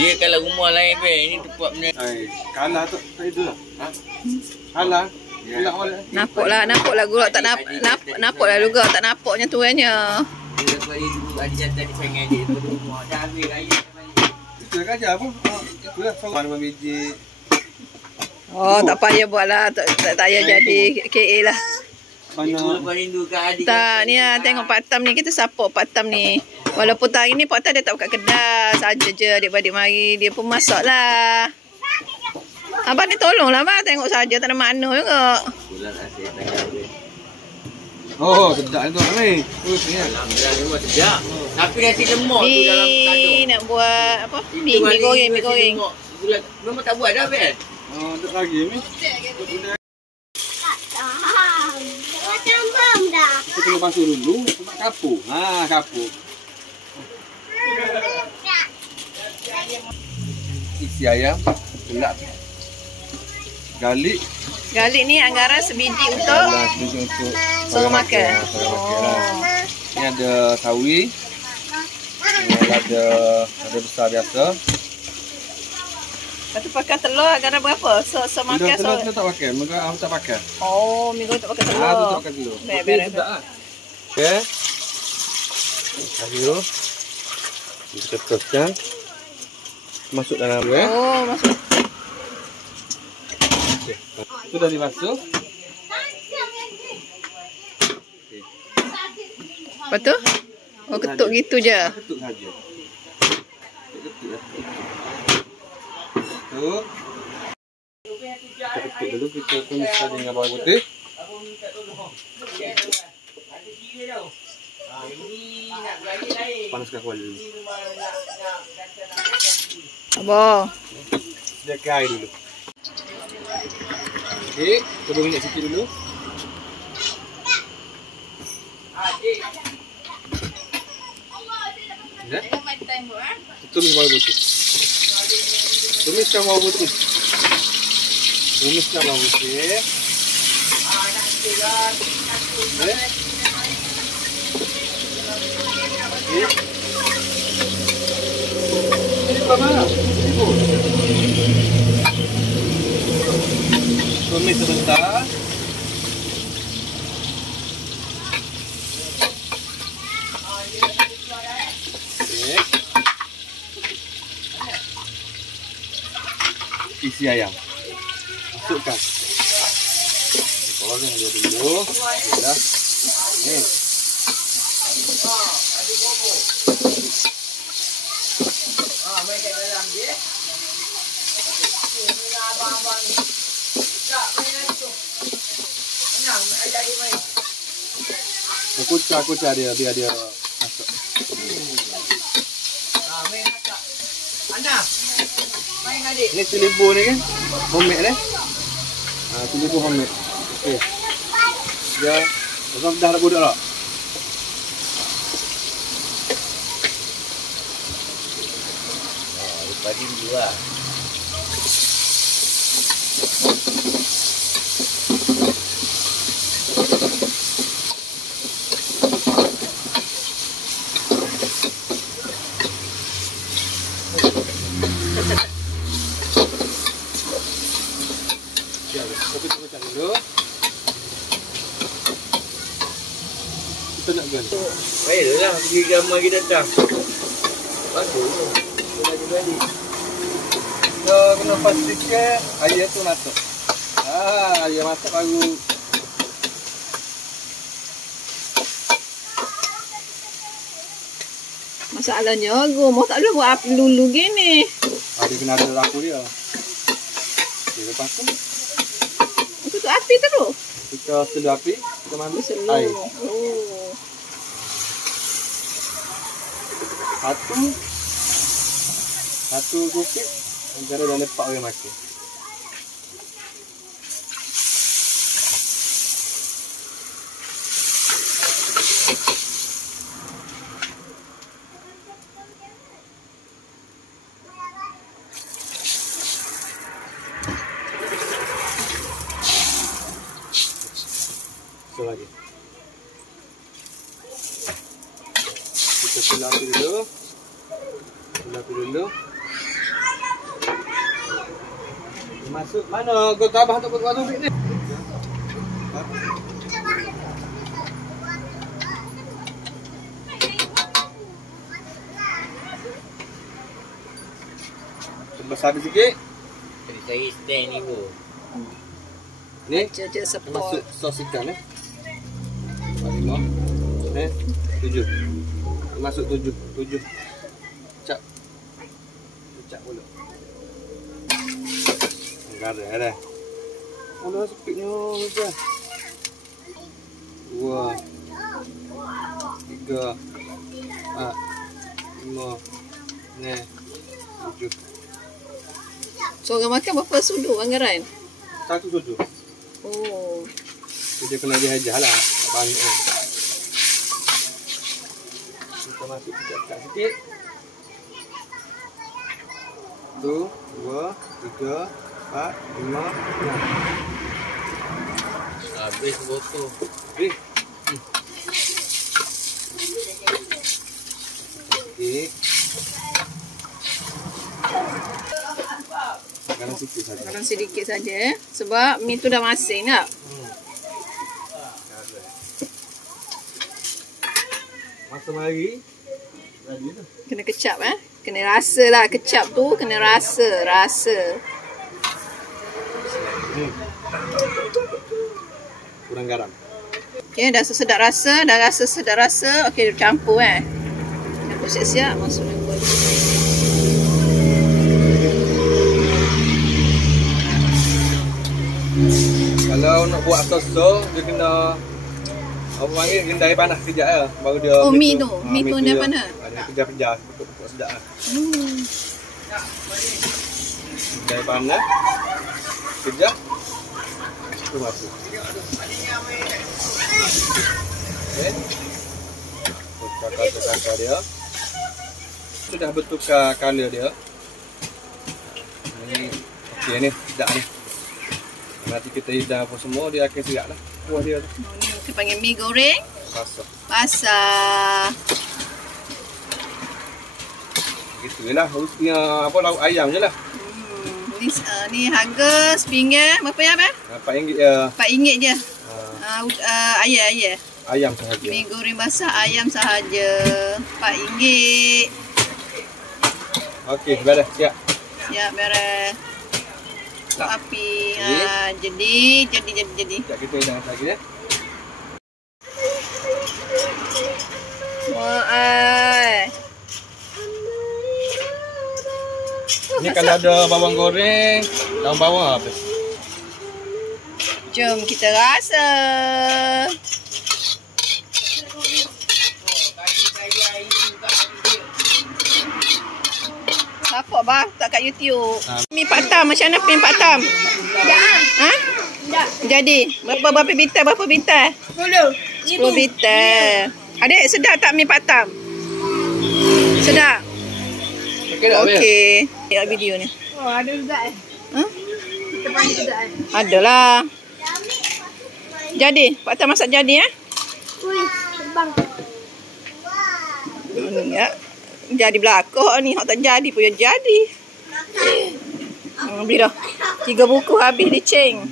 Dia kalau rumah lain be, ini tempat benda. Kalah tu itulah. Ha? Kalah. Napaklah gulak tak napaklah juga tak napaknya tuannya. Dia bagi dulu ada jantan di sangat dia pada rumah. Dah habis raya balik. Itu kerja apa? Itulah sama biji. Oh, tak payah buatlah. Tak payah jadi KA lah. Ibu lepas rindu kat adik. Tak, ni lah. Tengok Pak Tam ni. Kita support Pak Tam ni. Walaupun hari ni Pak Tam dia tak buka kedai. Saja je adik-adik mari. Dia pun masak lah. Abang ni tolonglah bang. Tengok saja tak ada makna juga. Bulan asyik tak ada. Oh, sedap tu ni. Alhamdulillah memang sedap. Tapi nasi lemak tu dalam kado. Ni nak buat apa? Mi goreng. Bulan memang tak buat dah Ben. Oh, tak lagi ni. Macam bom dah. Kita kena basuh dulu sebab kapur. Ha, kapur. Isi ayam, gelap. Garlic. Garlic ni anggaran sebiji untuk suruh makan. Ni ada sawi. Ni ada besar biasa. Lepas tu pakai telur anggaran berapa? Semakan telur tak pakai. Minggu aku tak pakai. Oh, minggu tak pakai telur. Tu tak pakai telur. Sedap lah. Okey. Ayo. Kita teruskan. Masuk dalam dulu Oh, masuk. Okey. Itu dah dibasuh. Lepas tu? Oh, ketuk gitu je. Ketuk saja. Ketuk ya. Ketuk. Kita ketuk dulu, kita tumiskan dengan bawang putih. Panaskan kuali dulu. Abang. Sediakan air dulu. Okey, tunggu minyak sikit dulu. Ya. Tumis bawang putih. Tumiskan bawang putih. Tumiskan bawang putih. Ini apa mana? Ibu. Tumis sebentar. Isi ayam. Masukkan. Goreng dia dulu. Sudah. Ni. Main kat dalam dia. Ini abang-abang ni. Tak main tu. Senang ajak dia main. Kucah dia biar dia masuk. Main masak. Anda. Main adik. Ni cilibu ni kan? Homemade ni. Cilibu homemade. Okey. Dia dah budak tak? Lepas ni dulu lah. Kita dulu. Kita nak ganti. Baiklah pergi gambar kita datang. Bagus. Jadi. So, kena pastikan air tu masuk. Air masuk baru. Masalahnya rumah tak boleh buat api lulu gini. Dia kena ada lampu dia. Okey, lepas tu Tutup api terus. kita seduh api, kita ambil air. Oh. Satu kupit antara dah lepak orang makan. Satu lagi. Kita seduh api dulu. Masuk mana? Kau tabah tak buat waktu ni. Besar sikit. Jadi saya stand ni bu. Ni Je support. masuk sos ikan 5. 7. Masuk 7. Cak. Cak pula. Garam dah. Alah sepitnya tuan. 2 3 4 5 6 7. So orang makan berapa sudu anggaran? 1 sudu. Oh. Dia kena dihajar lah. Tak banyak kan. Kita masuk dekat sikit. 1, 2, 3, 4, 5, 6. Habis botol. Okey. Okey. Sekarang sikit saja. Sekarang sedikit saja sebab mi tu dah masin tak? Masa mari. Tadi tu. Kena kecap Kena rasa lah kecap tu kena rasa. Kurang garam. Okey dah sedap rasa. Okey campur Campur siap-siap masuk dalam bowl. Kalau nak buat sos dia kena apa panggil rendai panas kejap baru dia Mi tu rendai panas. Ada pejar-pejar betul sedap lah. Rendai panas. Kejap. Tu masuk. Okey. Kakak dia. Sudah bertukar color dia. Ni okey ni sedap ni. Nanti kita hidang apa semua dia akan sedap lah. Kuah dia tu. Ni kita panggil mi goreng basah. Gitulah usia apa lauk ayam je lah. Ni harga RM10 berapa ya bang? RM4 ya. RM4 je. Ayam. Ayam sahaja. Mi goreng basah ayam sahaja. RM4. Okey, beres siap. Siap beres. Tok api. Jadi. Sekejap kita hidang lagi ya. Wah. Ni kalau ada bawang goreng, daun bawang apa? Jom kita rasa. Apa bang? Tak kat YouTube. Mi Pak Tam macam mana mi Pak Tam? Ha? Jadi berapa bitar? 10 bitar. Adik sedap tak mi Pak Tam? Sedap. Okey. Tengok video ni. Oh, ada juga Ha? Kita panggil juga Adalah. Jadi, Pak Tam masak jadi Ui, terbang. Ya. Jadi belakang ni. Hak tak jadi pun jadi. Beli dah. 3 buku habis di Ceng.